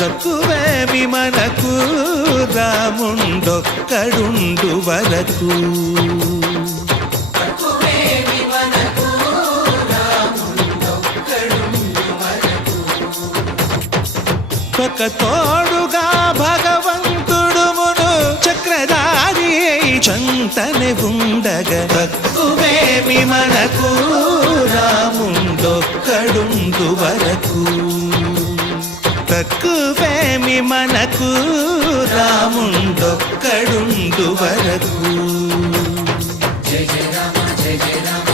తక్కువేమి మనకు రాముండొక్కడుండు వరకు. ఒక తోడుగా భగవంతుడుమును చక్రధారి చంతనే ఉండగా తక్కువేమి మనకు రాముండొక్కడుండు వరకు. తక్కువేమి మనకు రాముండొక్కడుండు వరకు. జయ జయ రామ జయ జయ రామ